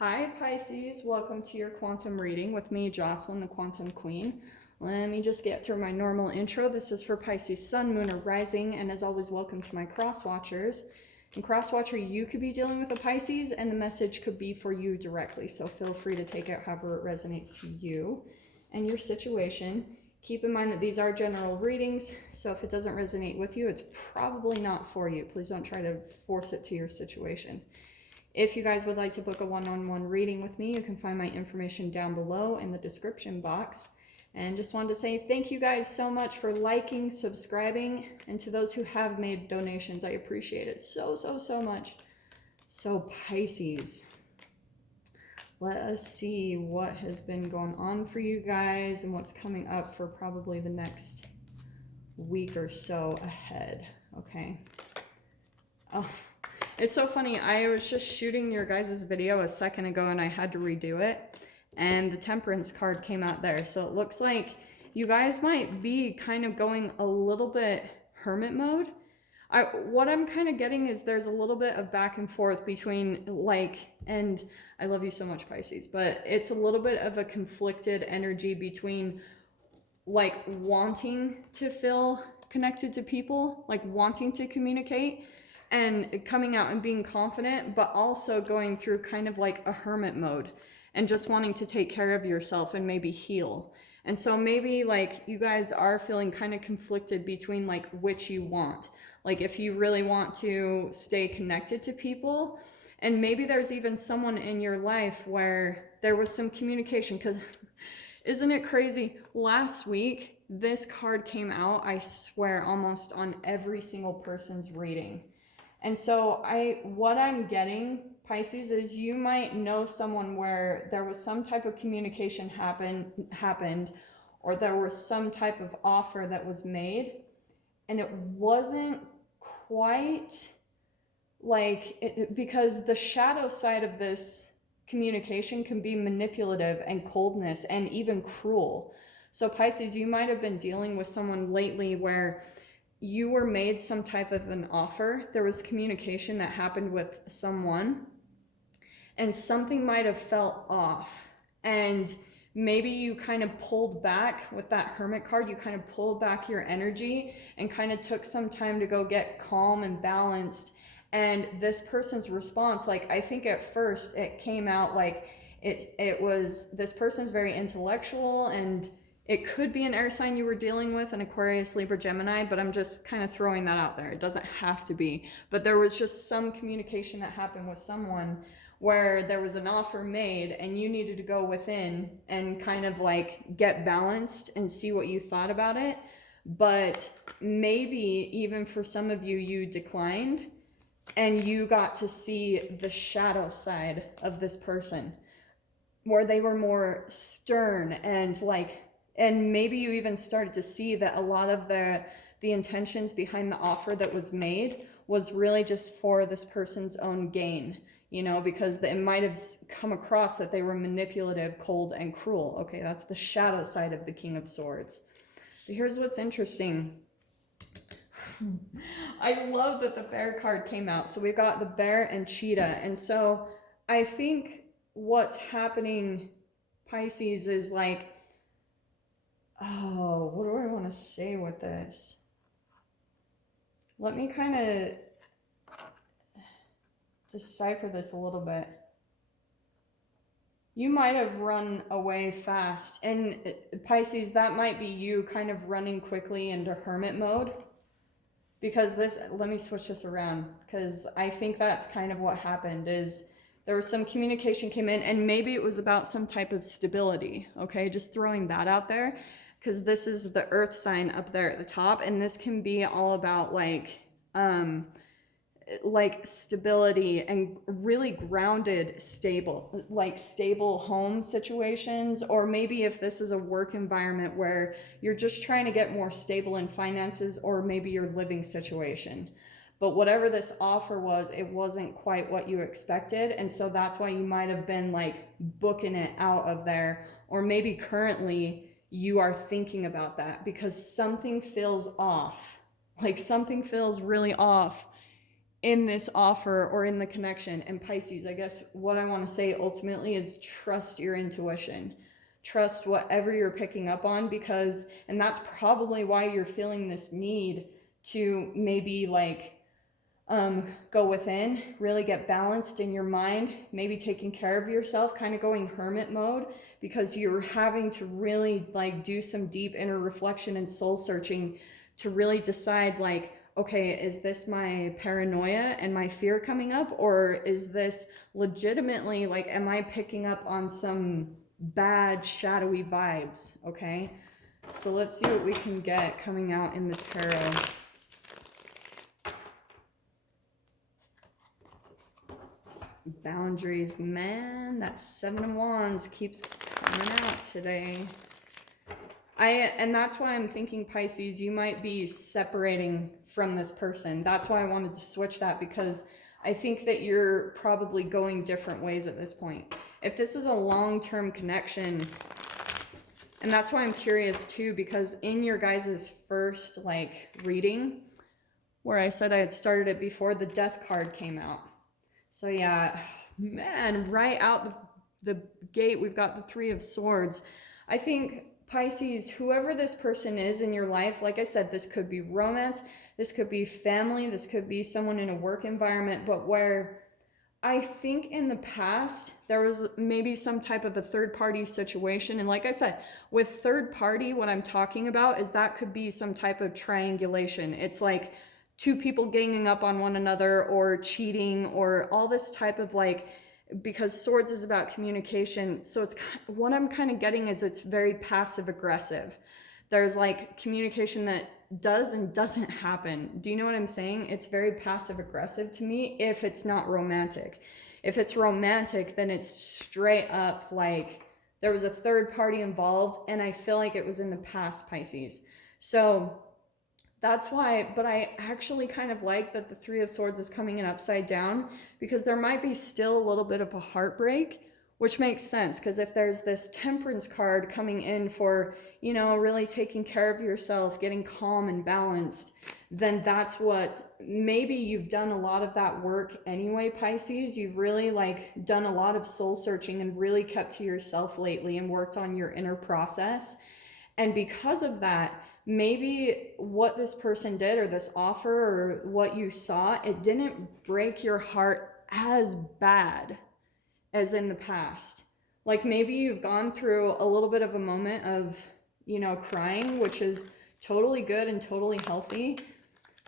Hi Pisces, welcome to your quantum reading with me, Jocelyn, the Quantum Queen. Let me just get through my normal intro. This is for Pisces Sun, Moon, or Rising, and as always, welcome to my cross watchers. And cross watcher, you could be dealing with a Pisces, and the message could be for you directly, so feel free to take it however it resonates to you and your situation. Keep in mind that these are general readings, so if it doesn't resonate with you, it's probably not for you. Please don't try to force it to your situation. If you guys would like to book a one-on-one reading with me, you can find my information down below in the description box. And just wanted to say thank you guys so much for liking, subscribing, and to those who have made donations, I appreciate it so much. So Pisces, let us see what has been going on for you guys and what's coming up for probably the next week or so ahead, okay? Oh. It's so funny, I was just shooting your guys' video a second ago and I had to redo it, and the Temperance card came out there. So it looks like you guys might be kind of going a little bit hermit mode. What I'm kind of getting is there's a little bit of back and forth between and I love you so much Pisces, but it's a little bit of a conflicted energy between wanting to feel connected to people, wanting to communicate, and coming out and being confident, but also going through kind of like a hermit mode and just wanting to take care of yourself and maybe heal. And so maybe you guys are feeling kind of conflicted between which you want. If you really want to stay connected to people, and maybe there's even someone in your life where there was some communication, because isn't it crazy? Last week, this card came out, I swear, almost on every single person's reading. And so what I'm getting, Pisces, is you might know someone where there was some type of communication happened, or there was some type of offer that was made, and it wasn't quite because the shadow side of this communication can be manipulative and coldness and even cruel. So Pisces, you might have been dealing with someone lately where you were made some type of an offer. There was communication that happened with someone, and something might have felt off. And maybe you kind of pulled back with that Hermit card. You kind of pulled back your energy and kind of took some time to go get calm and balanced. And this person's response, I think at first it came out it was, this person's very intellectual, and it could be an air sign you were dealing with, an Aquarius, Libra, Gemini, but I'm just kind of throwing that out there. It doesn't have to be. But there was just some communication that happened with someone where there was an offer made and you needed to go within and kind of get balanced and see what you thought about it. But maybe even for some of you, you declined and you got to see the shadow side of this person where they were more stern and maybe you even started to see that a lot of the intentions behind the offer that was made was really just for this person's own gain, because it might have come across that they were manipulative, cold, and cruel. Okay, that's the shadow side of the King of Swords. But here's what's interesting. I love that the bear card came out. So we've got the bear and cheetah. And so I think what's happening, Pisces, is what do I want to say with this? Let me kind of decipher this a little bit. You might have run away fast, and Pisces, that might be you kind of running quickly into hermit mode, because let me switch this around, because I think that's kind of what happened. Is there was some communication came in, and maybe it was about some type of stability. Okay, just throwing that out there, because this is the earth sign up there at the top, and this can be all about stability and really grounded, stable home situations. Or maybe if this is a work environment where you're just trying to get more stable in finances, or maybe your living situation. But whatever this offer was, it wasn't quite what you expected. And so that's why you might have been booking it out of there. Or maybe currently you are thinking about that because something feels off. Something feels really off in this offer or in the connection. And Pisces, I guess what I want to say ultimately is trust your intuition. Trust whatever you're picking up on, because, and that's probably why you're feeling this need to maybe like go within, really get balanced in your mind, maybe taking care of yourself, kind of going hermit mode, because you're having to really like do some deep inner reflection and soul searching to really decide like, okay, is this my paranoia and my fear coming up, or is this legitimately like, am I picking up on some bad shadowy vibes? Okay, so let's see what we can get coming out in the tarot. Boundaries, man, that 7 of Wands keeps coming out today. And that's why I'm thinking, Pisces, you might be separating from this person. That's why I wanted to switch that, because I think that you're probably going different ways at this point. If this is a long-term connection, and that's why I'm curious too, because in your guys' first like reading, where I said I had started it before, the Death card came out. So yeah, man, right out the gate, we've got the 3 of Swords. I think, Pisces, whoever this person is in your life, like I said, this could be romance, this could be family, this could be someone in a work environment, but where I think in the past, there was maybe some type of a third-party situation. And like I said, with third party, what I'm talking about is that could be some type of triangulation. It's like 2 people ganging up on one another, or cheating, or all this type of like, because Swords is about communication. So it's what I'm kind of getting is it's very passive aggressive. There's like communication that does and doesn't happen. Do you know what I'm saying? It's very passive aggressive to me if it's not romantic. If it's romantic, then it's straight up like there was a third party involved, and I feel like it was in the past, Pisces. So that's why, but I actually kind of like that the 3 of Swords is coming in upside down, because there might be still a little bit of a heartbreak, which makes sense, because if there's this Temperance card coming in for, you know, really taking care of yourself, getting calm and balanced, then that's what, maybe you've done a lot of that work anyway, Pisces. You've really like done a lot of soul searching and really kept to yourself lately and worked on your inner process. And because of that, maybe what this person did, or this offer, or what you saw, it didn't break your heart as bad as in the past. Like maybe you've gone through a little bit of a moment of, you know, crying, which is totally good and totally healthy.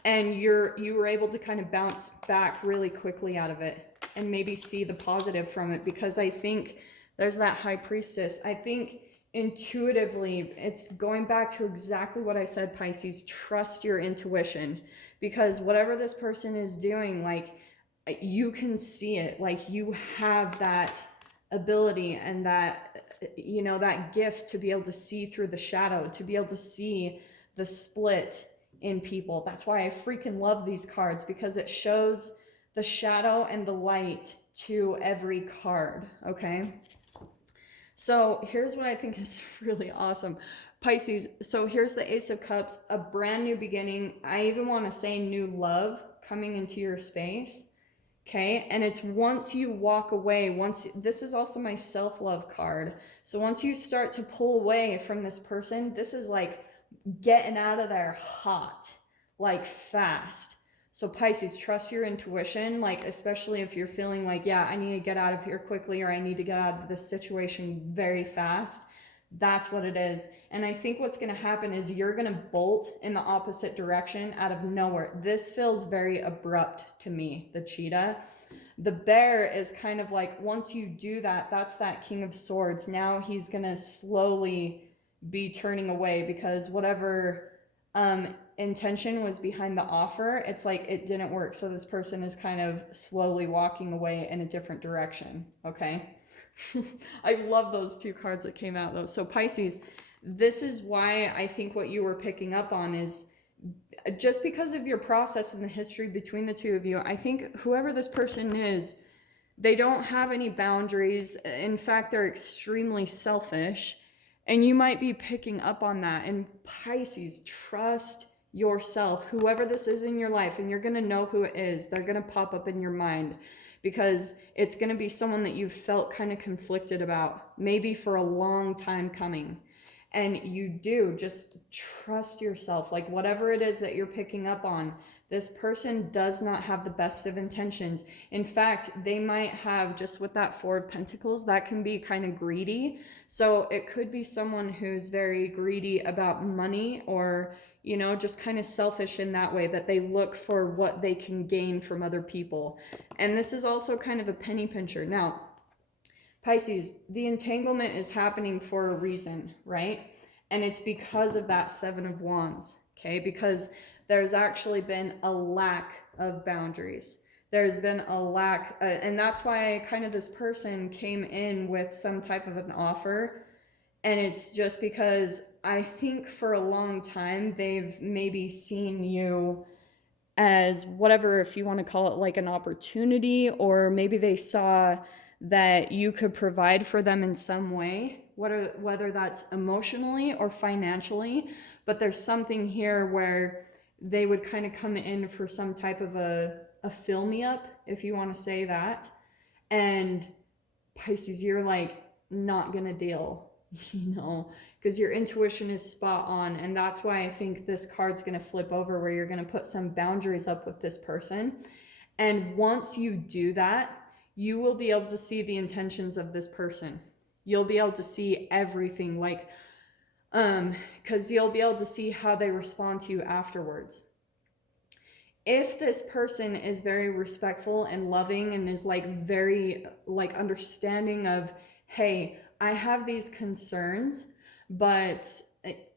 And you were able to kind of bounce back really quickly out of it and maybe see the positive from it, because I think there's that High Priestess. I think intuitively, it's going back to exactly what I said, Pisces, trust your intuition, because whatever this person is doing, like you can see it, like you have that ability and that, you know, that gift to be able to see through the shadow, to be able to see the split in people. That's why I freaking love these cards, because it shows the shadow and the light to every card. Okay, so here's what I think is really awesome, Pisces. So here's the Ace of Cups, a brand new beginning. I even want to say new love coming into your space. Okay, and it's once you walk away, this is also my self-love card. So once you start to pull away from this person, this is like getting out of there hot, like fast. So Pisces, trust your intuition, like especially if you're feeling like, yeah, I need to get out of here quickly, or I need to get out of this situation very fast. That's what it is. And I think what's going to happen is you're going to bolt in the opposite direction out of nowhere. This feels very abrupt to me, the cheetah. The bear is kind of like, once you do that, that's that King of Swords. Now he's going to slowly be turning away, because whatever intention was behind the offer, it's like it didn't work. So this person is kind of slowly walking away in a different direction. Okay. I love those 2 cards that came out though. So Pisces, this is why I think what you were picking up on is just because of your process and the history between the 2 of you. I think whoever this person is, they don't have any boundaries. In fact, they're extremely selfish, and you might be picking up on that. And Pisces, trust yourself, whoever this is in your life, and you're going to know who it is. They're going to pop up in your mind because it's going to be someone that you've felt kind of conflicted about, maybe for a long time coming. And you do just trust yourself. Like whatever it is that you're picking up on, this person does not have the best of intentions. In fact, they might have, just with that Four of Pentacles, that can be kind of greedy. So it could be someone who's very greedy about money, or, you know, just kind of selfish in that way, that they look for what they can gain from other people. And this is also kind of a penny pincher. Now, Pisces, the entanglement is happening for a reason, right? And it's because of that Seven of Wands, okay? Because there's actually been a lack of boundaries. There's been a lack, and that's why kind of this person came in with some type of an offer. And it's just because I think for a long time, they've maybe seen you as whatever, if you want to call it like an opportunity, or maybe they saw that you could provide for them in some way, whether that's emotionally or financially. But there's something here where they would kind of come in for some type of a fill me up, if you want to say that. And Pisces, you're like not gonna deal, you know, because your intuition is spot on. And that's why I think this card's gonna flip over, where you're gonna put some boundaries up with this person. And once you do that, you will be able to see the intentions of this person. You'll be able to see everything, like, because you'll be able to see how they respond to you afterwards. If this person is very respectful and loving and is like very like understanding of, hey, I have these concerns, but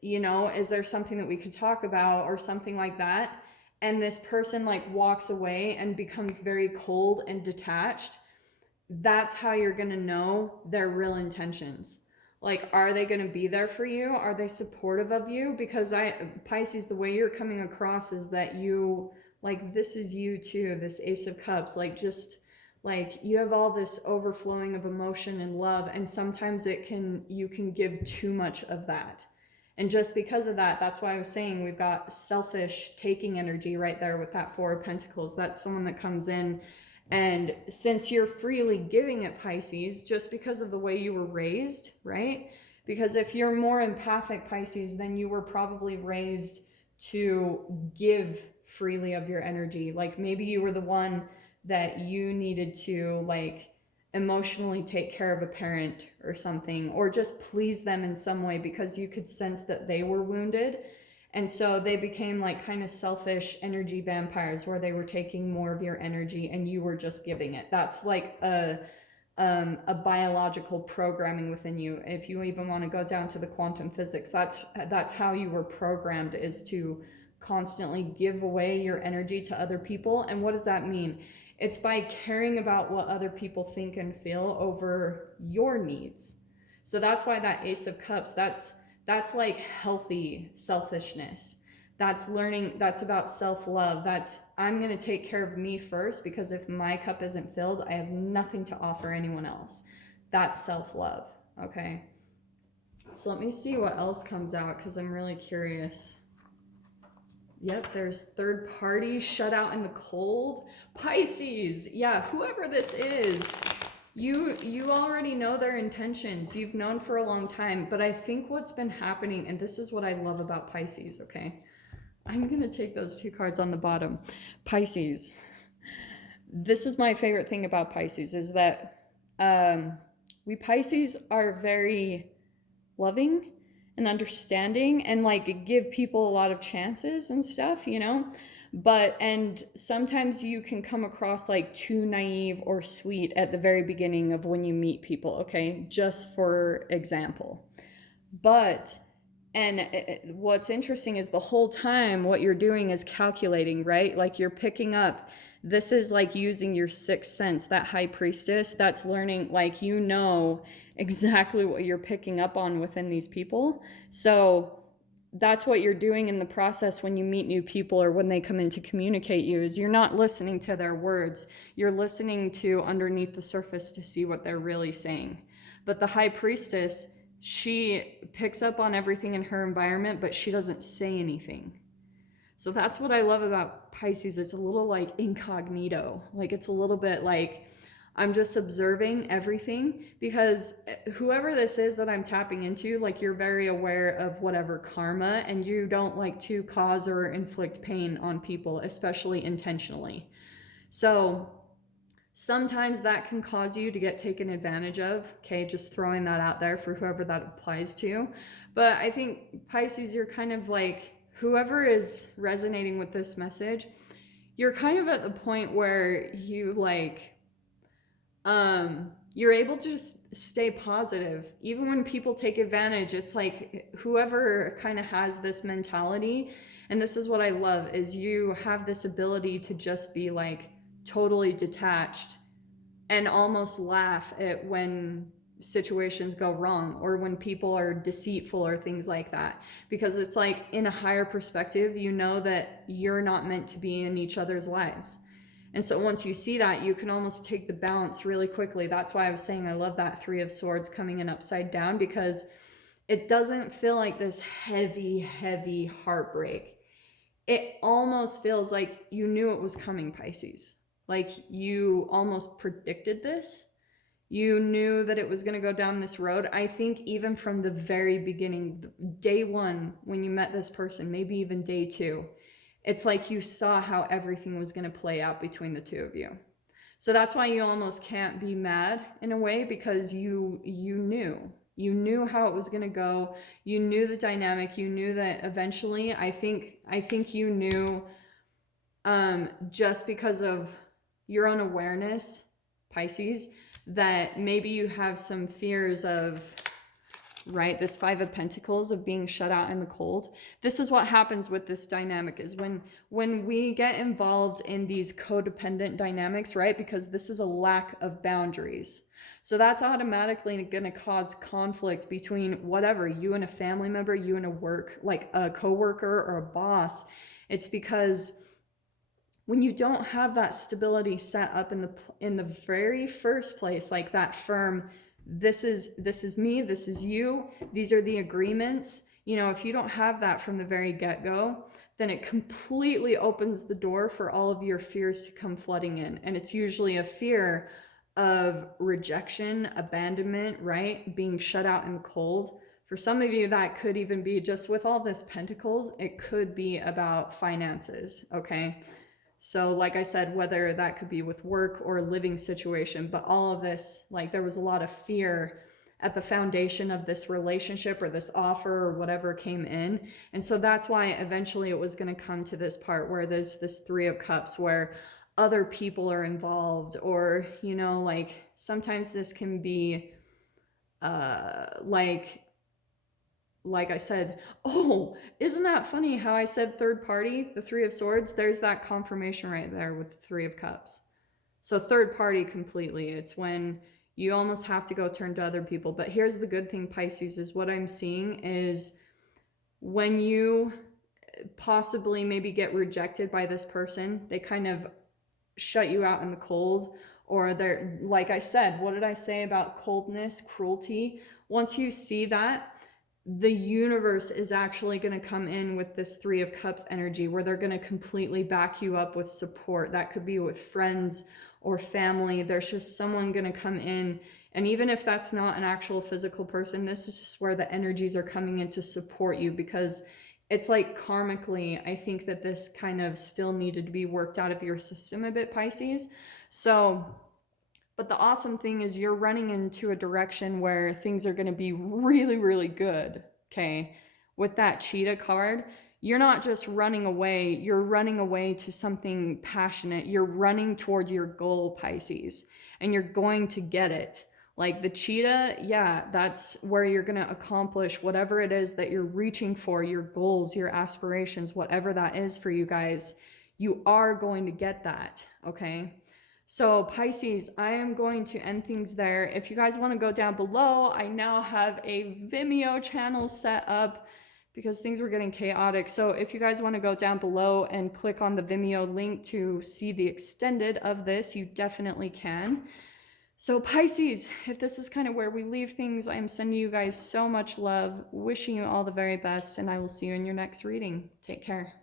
you know, is there something that we could talk about, or something like that? And this person like walks away and becomes very cold and detached, that's how you're going to know their real intentions. Like, are they going to be there for you? Are they supportive of you? Because Pisces, the way you're coming across is that you, like, this is you too, this Ace of Cups, like, just like you have all this overflowing of emotion and love. And sometimes you can give too much of that. And just because of that, that's why I was saying we've got selfish taking energy right there with that Four of Pentacles. That's someone that comes in, and since you're freely giving it, Pisces, just because of the way you were raised, right? Because if you're more empathic, Pisces, then you were probably raised to give freely of your energy. Like maybe you were the one that you needed to like emotionally take care of a parent or something, or just please them in some way because you could sense that they were wounded. And so they became like kind of selfish energy vampires, where they were taking more of your energy and you were just giving it. That's like a biological programming within you. If you even want to go down to the quantum physics, that's how you were programmed, is to constantly give away your energy to other people. And what does that mean? It's by caring about what other people think and feel over your needs. So that's why that Ace of Cups, that's like healthy selfishness. That's learning, that's about self-love. That's, I'm going to take care of me first, because if my cup isn't filled, I have nothing to offer anyone else. That's self-love, okay? So let me see what else comes out, because I'm really curious. Yep, there's third party, shut out in the cold. Pisces, yeah, whoever this is, you already know their intentions. You've known for a long time. But I think what's been happening, and this is what I love about Pisces, okay? I'm going to take those two cards on the bottom. Pisces. This is my favorite thing about Pisces, is that we Pisces are very loving and understanding, and like give people a lot of chances and stuff, you know? And sometimes you can come across like too naive or sweet at the very beginning of when you meet people, okay? Just for example. What's interesting is the whole time what you're doing is calculating, right? Like you're picking up, this is like using your sixth sense, that high priestess, that's learning, like, you know exactly what you're picking up on within these people. So that's what you're doing in the process when you meet new people, or when they come in to communicate you, is you're not listening to their words. You're listening to underneath the surface to see what they're really saying. But the high priestess, she picks up on everything in her environment, but she doesn't say anything. So that's what I love about Pisces. It's a little like incognito. Like it's a little bit like I'm just observing everything, because whoever this is that I'm tapping into, like you're very aware of whatever karma, and you don't like to cause or inflict pain on people, especially intentionally. So sometimes that can cause you to get taken advantage of. Okay, just throwing that out there for whoever that applies to. But I think Pisces, you're kind of like, whoever is resonating with this message, you're kind of at the point where you like, you're able to just stay positive. Even when people take advantage, it's like whoever kind of has this mentality, and this is what I love, is you have this ability to just be like totally detached and almost laugh at when situations go wrong or when people are deceitful or things like that, because it's like in a higher perspective, you know that you're not meant to be in each other's lives. And so once you see that, you can almost take the balance really quickly. That's why I was saying I love that Three of Swords coming in upside down, because it doesn't feel like this heavy heartbreak. It almost feels like you knew it was coming, Pisces. Like you almost predicted this. You knew that it was going to go down this road. I think even from the very beginning, day one, when you met this person, maybe even day two, it's like you saw how everything was going to play out between the two of you. So that's why you almost can't be mad in a way, because you knew how it was going to go. You knew the dynamic. You knew that eventually, I think you knew, just because of your own awareness, Pisces, that maybe you have some fears of, right, this Five of Pentacles, of being shut out in the cold. This is what happens with this dynamic, is when we get involved in these codependent dynamics, right, because this is a lack of boundaries. So that's automatically going to cause conflict between whatever, you and a family member, you and a work, like a coworker or a boss. It's because when you don't have that stability set up in the very first place, like that firm, this is me, this is you, these are the agreements. You know, if you don't have that from the very get-go, then it completely opens the door for all of your fears to come flooding in. And it's usually a fear of rejection, abandonment, right? Being shut out in the cold. For some of you, that could even be, just with all this pentacles, it could be about finances, okay? So like I said, whether that could be with work or living situation, but all of this, like there was a lot of fear at the foundation of this relationship or this offer or whatever came in. And so that's why eventually it was going to come to this part where there's this Three of Cups where other people are involved, or, you know, like sometimes this can be like I said, oh, isn't that funny how I said third party, the Three of Swords? There's that confirmation right there with the Three of Cups. So third party completely. It's when you almost have to go turn to other people. But here's the good thing, Pisces, is what I'm seeing is when you possibly maybe get rejected by this person, they kind of shut you out in the cold, or they're, like I said, what did I say about coldness, cruelty? Once you see that, the universe is actually going to come in with this Three of Cups energy where they're going to completely back you up with support. That could be with friends or family. There's just someone going to come in. And even if that's not an actual physical person, this is just where the energies are coming in to support you, because it's like karmically, I think that this kind of still needed to be worked out of your system a bit, Pisces. So, but the awesome thing is you're running into a direction where things are going to be really, really good, okay? With that cheetah card, you're not just running away, you're running away to something passionate. You're running toward your goal, Pisces, and you're going to get it. Like the cheetah, yeah, that's where you're going to accomplish whatever it is that you're reaching for, your goals, your aspirations, whatever that is for you guys. You are going to get that, okay? So Pisces, I am going to end things there. If you guys want to go down below, I now have a Vimeo channel set up because things were getting chaotic. So if you guys want to go down below and click on the Vimeo link to see the extended of this, you definitely can. So Pisces, if this is kind of where we leave things, I'm sending you guys so much love, wishing you all the very best, and I will see you in your next reading. Take care.